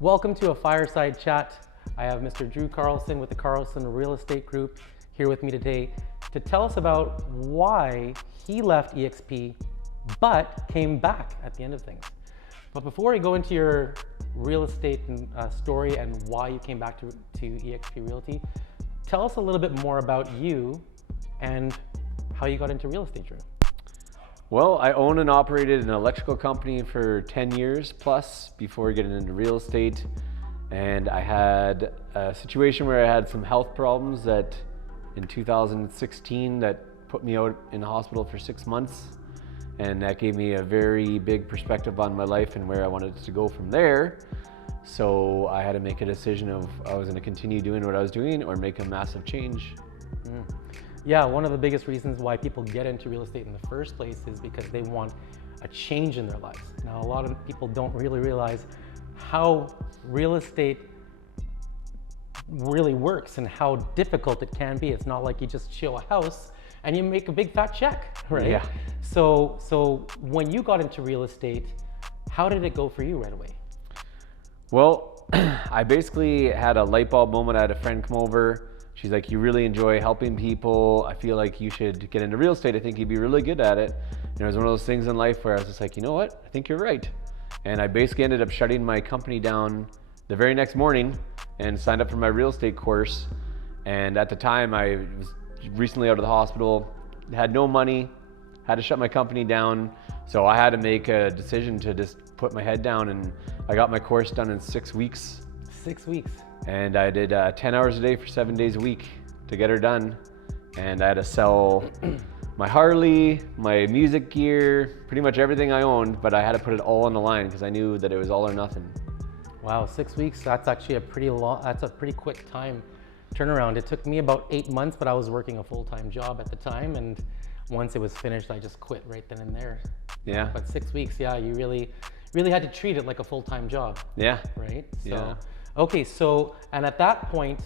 Welcome to a fireside chat. I have Mr. Drew Carlson with the Carlson Real Estate Group here with me today to tell us about why he left EXP but came back at the end of things. But before we go into your real estate story and why you came back to EXP Realty, tell us a little bit more about you and how you got into real estate, Drew. Well, I owned and operated an electrical company for 10 years plus before getting into real estate. And I had a situation where I had some health problems that in 2016 that put me out in the hospital for 6 months. And that gave me a very big perspective on my life and where I wanted to go from there. So I had to make a decision of I was going to continue doing what I was doing or make a massive change. Yeah, one of the biggest reasons why people get into real estate in the first place is because they want a change in their lives. Now, a lot of people don't really realize how real estate really works and how difficult it can be. It's not like you just show a house and you make a big fat check, right? Yeah. So when you got into real estate, how did it go for you right away? Well, I basically had a light bulb moment. I had a friend come over. She's like, you really enjoy helping people. I feel like you should get into real estate. I think you'd be really good at it. And it was one of those things in life where I was just like, you know what? I think you're right. And I basically ended up shutting my company down the very next morning and signed up for my real estate course. And at the time, I was recently out of the hospital, had no money, had to shut my company down. So I had to make a decision to just put my head down, and I got my course done in 6 weeks. 6 weeks. And I did 10 hours a day for 7 days a week to get her done. And I had to sell my Harley, my music gear, pretty much everything I owned, but I had to put it all on the line because I knew that it was all or nothing. Wow, 6 weeks, that's actually a pretty quick time turnaround. It took me about 8 months, but I was working a full-time job at the time, and once it was finished, I just quit right then and there. Yeah. But 6 weeks, yeah, you really had to treat it like a full-time job. Yeah. Right? So, Yeah. Okay, so, and at that point,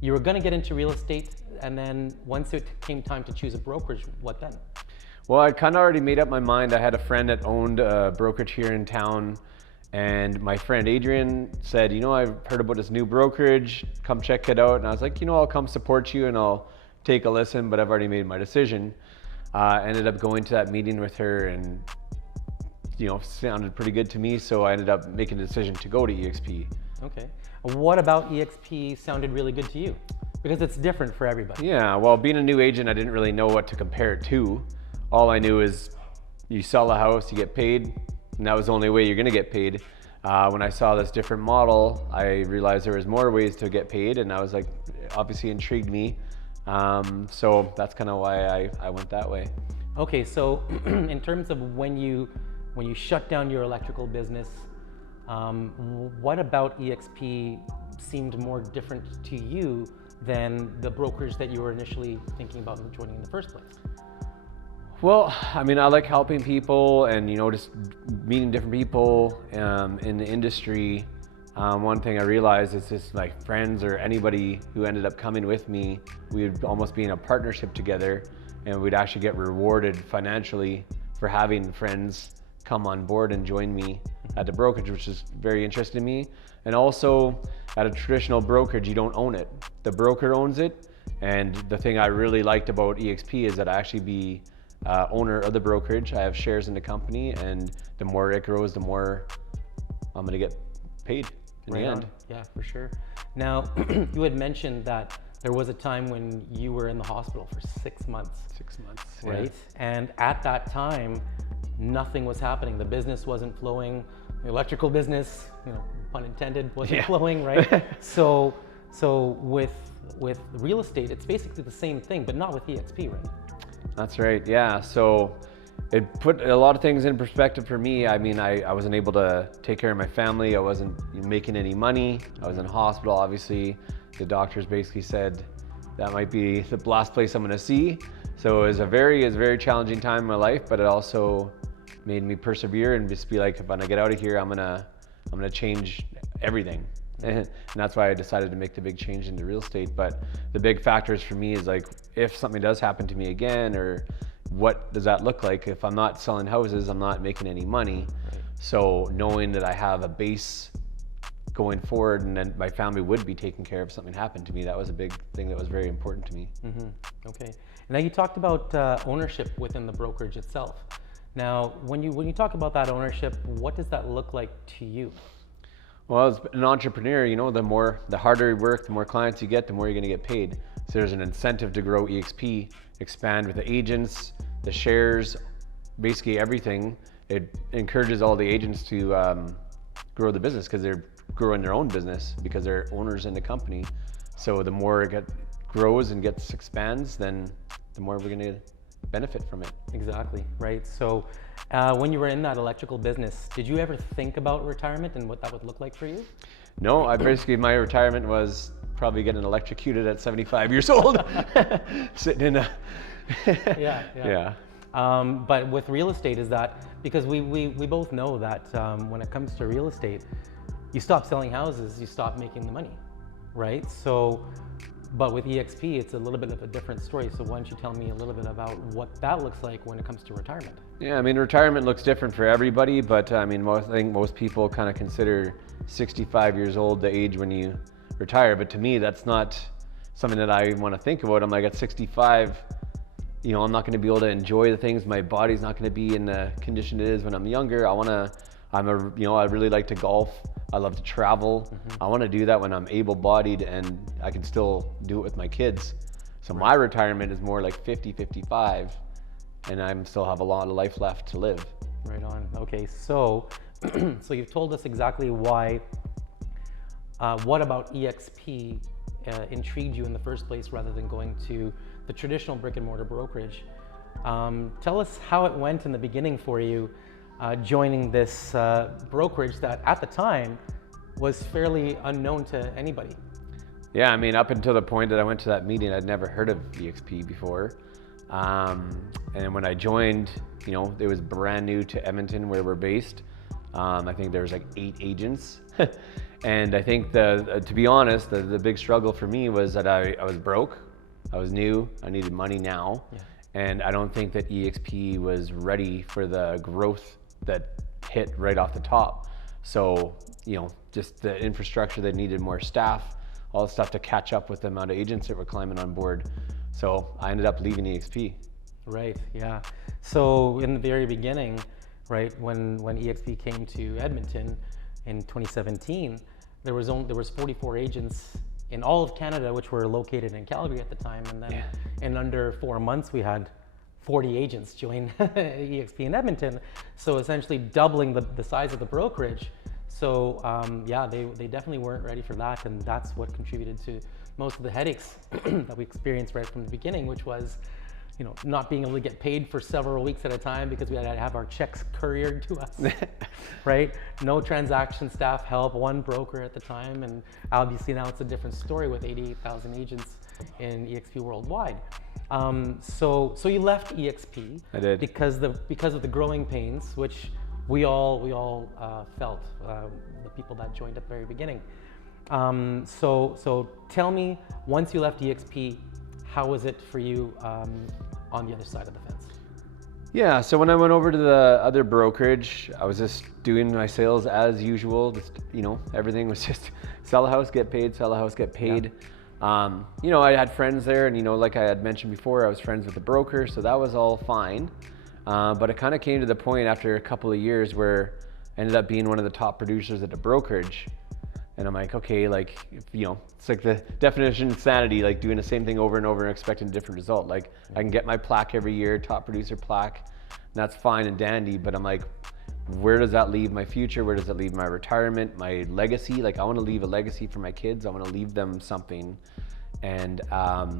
you were gonna get into real estate, and then once it came time to choose a brokerage, what then? Well, I'd kind of already made up my mind. I had a friend that owned a brokerage here in town, and my friend Adrian said, you know, I've heard about this new brokerage, come check it out. And I was like, you know, I'll come support you and I'll take a listen, but I've already made my decision. Ended up going to that meeting with her, and you know, sounded pretty good to me, so I ended up making a decision to go to EXP. Okay. What about EXP sounded really good to you? Because it's different for everybody. Yeah, well, being a new agent, I didn't really know what to compare it to. All I knew is you sell a house, you get paid, and that was the only way you're gonna get paid. When I saw this different model, I realized there was more ways to get paid, and I was like, obviously intrigued me. So that's kind of why I went that way. Okay, so in terms of when you shut down your electrical business, what about EXP seemed more different to you than the brokerage that you were initially thinking about joining in the first place? Well, I mean, I like helping people and, you know, just meeting different people in the industry. One thing I realized is just like friends or anybody who ended up coming with me, we would almost be in a partnership together, and we'd actually get rewarded financially for having friends come on board and join me at the brokerage, which is very interesting to me. And also at a traditional brokerage, you don't own it. The broker owns it. And the thing I really liked about EXP is that I actually be owner of the brokerage. I have shares in the company, and the more it grows, the more I'm gonna get paid in the end. Yeah, for sure. Now, you had mentioned that there was a time when you were in the hospital for 6 months. 6 months, right? Yeah. And at that time, nothing was happening. The business wasn't flowing. The electrical business, you know, pun intended, wasn't flowing, right? So with real estate, it's basically the same thing, but not with EXP, right? That's right, yeah. So it put a lot of things in perspective for me. I mean, I wasn't able to take care of my family. I wasn't making any money. I was in hospital, obviously. The doctors basically said that might be the last place I'm gonna see. So it was a very challenging time in my life, but it also made me persevere and just be like, if I get out of here, I'm gonna change everything. And that's why I decided to make the big change into real estate. But the big factors for me is like, if something does happen to me again, or what does that look like? If I'm not selling houses, I'm not making any money. Right. So knowing that I have a base going forward, and then my family would be taken care of if something happened to me. That was a big thing that was very important to me. Okay. Now you talked about ownership within the brokerage itself. Now, when you talk about that ownership, what does that look like to you? Well, as an entrepreneur, you know, the harder you work, the more clients you get, the more you're going to get paid. So there's an incentive to grow EXP, expand with the agents, the shares, basically everything. It encourages all the agents to grow the business because they're growing their own business because they're owners in the company. So the more it grows and expands, then the more we're going to benefit from it. Exactly, right? So when you were in that electrical business, did you ever think about retirement and what that would look like for you? No, my retirement was probably getting electrocuted at 75 years old, sitting in a... Yeah. But with real estate, is that, because we both know that when it comes to real estate, you stop selling houses, you stop making the money, right? So, but with EXP, it's a little bit of a different story. So why don't you tell me a little bit about what that looks like when it comes to retirement? Yeah, I mean, retirement looks different for everybody, but I mean, I think most people kind of consider 65 years old the age when you retire. But to me, that's not something that I want to think about. I'm like, at 65, you know, I'm not going to be able to enjoy the things. My body's not going to be in the condition it is when I'm younger. I really like to golf. I love to travel. I want to do that when I'm able-bodied and I can still do it with my kids. So my retirement is more like 50, 55, and I still have a lot of life left to live. Right on. Okay, so so you've told us exactly why, what about EXP intrigued you in the first place rather than going to the traditional brick and mortar brokerage. Tell us how it went in the beginning for you, joining this brokerage that at the time was fairly unknown to anybody. Yeah, I mean, up until the point that I went to that meeting, I'd never heard of EXP before. And when I joined, you know, it was brand new to Edmonton where we're based. I think there was like 8 agents. And I think to be honest, the big struggle for me was that I was broke. I was new, I needed money now. Yeah. And I don't think that EXP was ready for the growth that hit right off the top. So, you know, just the infrastructure that needed more staff, all the stuff to catch up with the amount of agents that were climbing on board. So I ended up leaving EXP. Right, yeah. So in the very beginning, right, when EXP came to Edmonton in 2017, there was 44 agents in all of Canada, which were located in Calgary at the time. And then in under 4 months, we had 40 agents join EXP in Edmonton. So essentially doubling the size of the brokerage. So yeah, they definitely weren't ready for that. And that's what contributed to most of the headaches that we experienced right from the beginning, which was, you know, not being able to get paid for several weeks at a time because we had to have our checks couriered to us, right? No transaction staff help, 1 broker at the time. And obviously now it's a different story with 88,000 agents in EXP worldwide. So you left EXP. I did. Because of the growing pains, which we all felt, the people that joined at the very beginning. So tell me, once you left EXP, how was it for you on the other side of the fence? Yeah, so when I went over to the other brokerage, I was just doing my sales as usual. Just, you know, everything was just sell a house, get paid, sell a house, get paid. Yeah. You know, I had friends there, and you know, like I had mentioned before, I was friends with the broker, so that was all fine. But it kind of came to the point after a couple of years where I ended up being one of the top producers at the brokerage. And I'm like, okay, like, you know, it's like the definition of insanity, like doing the same thing over and over and expecting a different result. Like, I can get my plaque every year, top producer plaque, and that's fine and dandy, but I'm like, where does that leave my future? Where does it leave my retirement, my legacy? Like, I want to leave a legacy for my kids. I want to leave them something. And I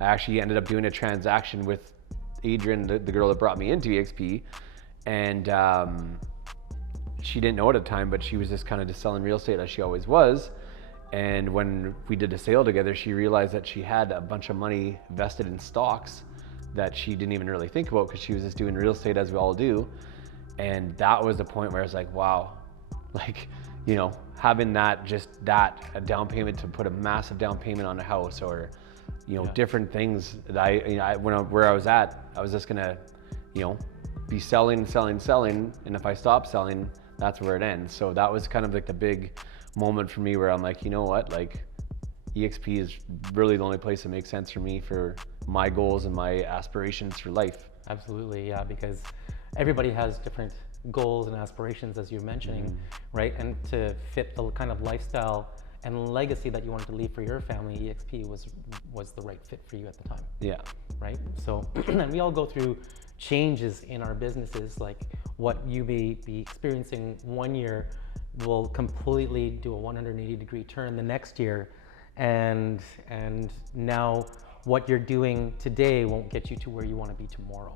actually ended up doing a transaction with Adrian, the girl that brought me into EXP, and she didn't know at the time, but she was just kind of just selling real estate as she always was. And when we did a sale together, she realized that she had a bunch of money vested in stocks that she didn't even really think about because she was just doing real estate as we all do. And that was the point where I was like, wow, like, you know, having that, a down payment to put a massive down payment on a house, or, you know, different things that where I was at, I was just gonna, you know, be selling. And if I stop selling, that's where it ends. So that was kind of like the big moment for me where I'm like, you know what, like EXP is really the only place that makes sense for me for my goals and my aspirations for life. Absolutely, yeah, because everybody has different goals and aspirations, as you're mentioning, right? And to fit the kind of lifestyle and legacy that you wanted to leave for your family, EXP was the right fit for you at the time. Yeah. Right? So, and we all go through changes in our businesses, like what you may be experiencing one year will completely do a 180-degree turn the next year, and now what you're doing today won't get you to where you want to be tomorrow.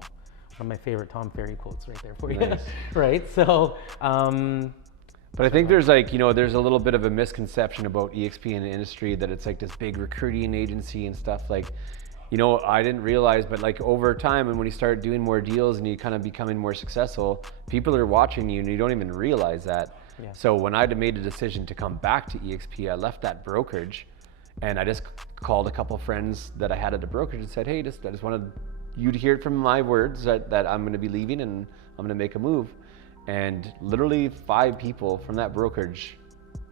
One of my favorite Tom Ferry quotes right there for you. Nice. Right? So, but I think there's like, you know, there's a little bit of a misconception about EXP in the industry that it's like this big recruiting agency and stuff. Like, you know, I didn't realize, but like over time, and when you start doing more deals and you kind of becoming more successful, people are watching you and you don't even realize that. Yeah. So when I made a decision to come back to EXP, I left that brokerage and I just called a couple friends that I had at the brokerage and said, hey, I just wanted you to hear it from my words that I'm going to be leaving and I'm going to make a move. And literally 5 people from that brokerage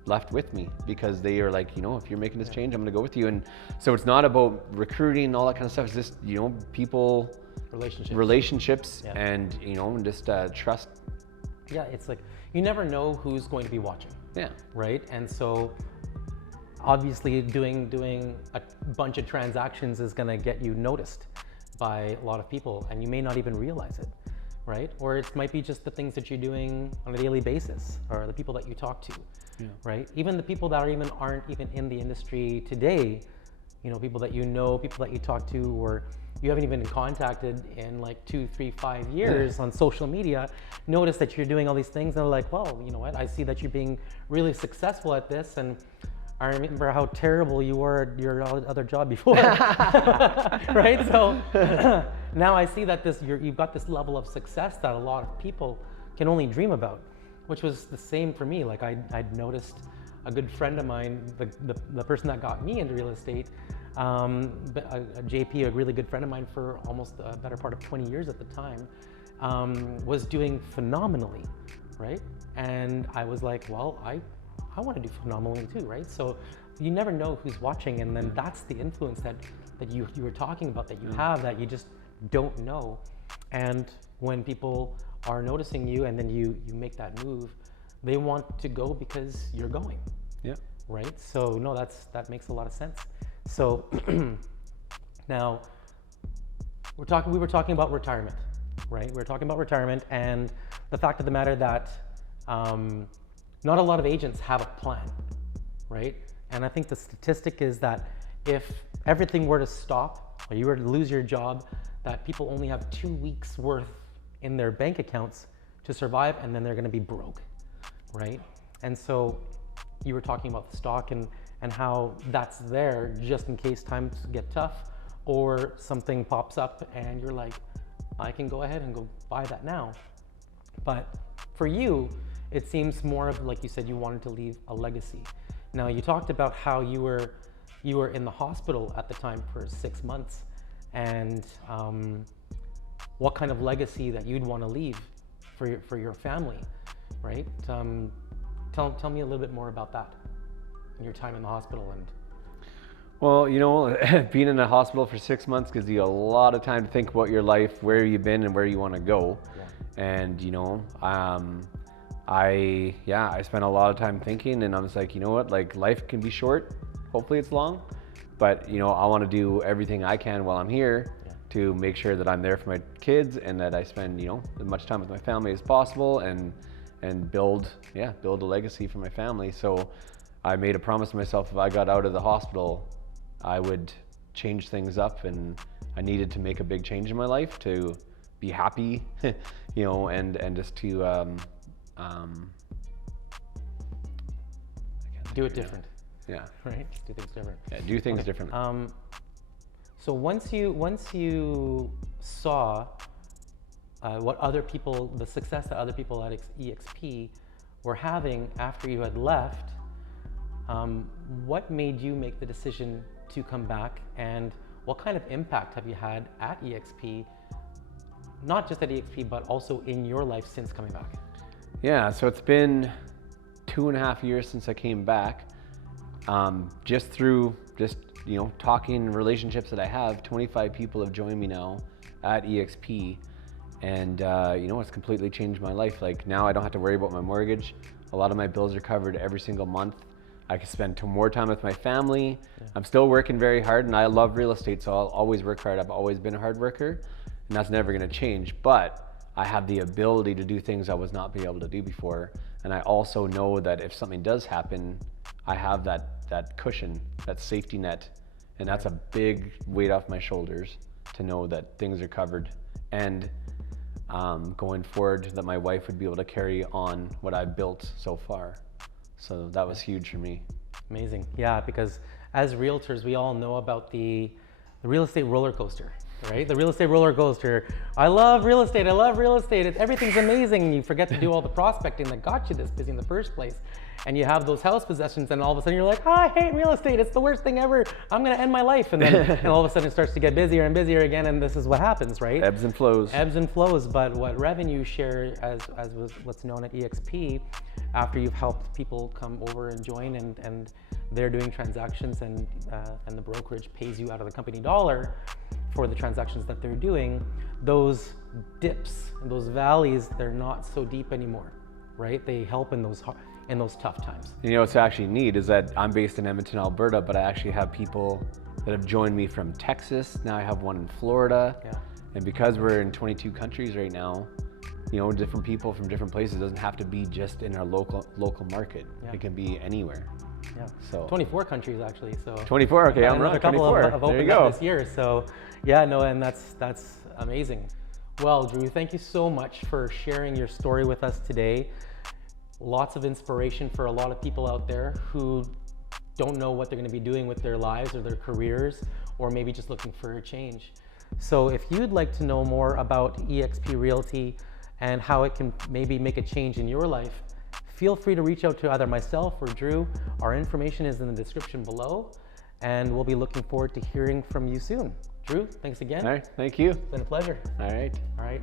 left with me because they are like, you know, if you're making this change, I'm going to go with you. And so it's not about recruiting and all that kind of stuff. It's just, you know, people, relationships, yeah. And, you know, and just trust. Yeah, it's like you never know who's going to be watching. Yeah. Right? And so obviously doing a bunch of transactions is going to get you noticed by a lot of people, and you may not even realize it. Right? Or it might be just the things that you're doing on a daily basis, or the people that you talk to, right? Even the people that aren't even in the industry today, you know, people that you know, people that you talk to, or you haven't even been contacted in like 2, 3, 5 years on social media, notice that you're doing all these things, and they're like, well, you know what? I see that you're being really successful at this, and I remember how terrible you were at your other job before, right? So now I see that you've got this level of success that a lot of people can only dream about, which was the same for me. Like I'd noticed a good friend of mine, the person that got me into real estate, a JP, a really good friend of mine for almost a better part of 20 years at the time, was doing phenomenally, right? And I was like, well, I want to do phenomenally too, right? So you never know who's watching, and then that's the influence that you were talking about, that you have, that you just don't know. And when people are noticing you and then you make that move, they want to go because you're going. Yeah. Right? So no, that makes a lot of sense. So now we were talking about retirement, right? We were talking about retirement and the fact of the matter that not a lot of agents have a plan, right? And I think the statistic is that if everything were to stop or you were to lose your job, that people only have 2 weeks worth in their bank accounts to survive, and then they're going to be broke, right? And so you were talking about the stock and how that's there just in case times get tough or something pops up and you're like, I can go ahead and go buy that now. But for you, it seems more of, like you said, you wanted to leave a legacy. Now you talked about how you were in the hospital at the time for 6 months, and what kind of legacy that you'd want to leave for your family, right? Tell me a little bit more about that and your time in the hospital. And well, you know, being in the hospital for 6 months gives you a lot of time to think about your life, where you've been and where you want to go. Yeah. And you know, I spent a lot of time thinking, and I was like, you know what, like life can be short, hopefully it's long, but you know, I want to do everything I can while I'm here to make sure that I'm there for my kids and that I spend, you know, as much time with my family as possible and build a legacy for my family. So I made a promise to myself, if I got out of the hospital, I would change things up, and I needed to make a big change in my life to be happy, you know, and just to do it different. Yeah. Right? Do things different. Yeah, do things differently. So once you saw the success that other people at EXP were having after you had left, what made you make the decision to come back, and what kind of impact have you had at EXP, not just at EXP, but also in your life since coming back? Yeah, so it's been 2.5 years since I came back. Just through talking and relationships that I have, 25 people have joined me now at EXP, and it's completely changed my life. Like now I don't have to worry about my mortgage. A lot of my bills are covered every single month. I can spend more time with my family. Yeah. I'm still working very hard, and I love real estate, so I'll always work hard. I've always been a hard worker, and that's never gonna change. But I have the ability to do things I was not be able to do before. And I also know that if something does happen, I have that cushion, that safety net. And that's a big weight off my shoulders to know that things are covered. And going forward, that my wife would be able to carry on what I've built so far. So that was huge for me. Amazing. Yeah, because as realtors, we all know about the real estate roller coaster, right? The real estate roller coaster. I love real estate. I love real estate. Everything's amazing. And you forget to do all the prospecting that got you this busy in the first place. And you have those house possessions, and all of a sudden you're like, I hate real estate. It's the worst thing ever. I'm going to end my life. And then and all of a sudden it starts to get busier and busier again. And this is what happens, right? Ebbs and flows. Ebbs and flows. But what revenue share, as was what's known at EXP, after you've helped people come over and join, and they're doing transactions, and the brokerage pays you out of the company dollar for the transactions that they're doing, those dips, those valleys, they're not so deep anymore, right? They help in those tough times. What's actually neat is that I'm based in Edmonton, Alberta, but I actually have people that have joined me from Texas. Now I have one in Florida. Yeah. And because we're in 22 countries right now, different people from different places. It doesn't have to be just in our local market. Yeah. It can be anywhere. Yeah. So 24 countries actually. So 24. Okay, I'm right. A couple 24. Have opened up this year. So yeah, no, and that's amazing. Well, Drew, thank you so much for sharing your story with us today. Lots of inspiration for a lot of people out there who don't know what they're going to be doing with their lives or their careers, or maybe just looking for a change. So if you'd like to know more about EXP Realty and how it can maybe make a change in your life, feel free to reach out to either myself or Drew. Our information is in the description below, and we'll be looking forward to hearing from you soon. Drew, thanks again. All right, thank you. It's been a pleasure. All right. All right.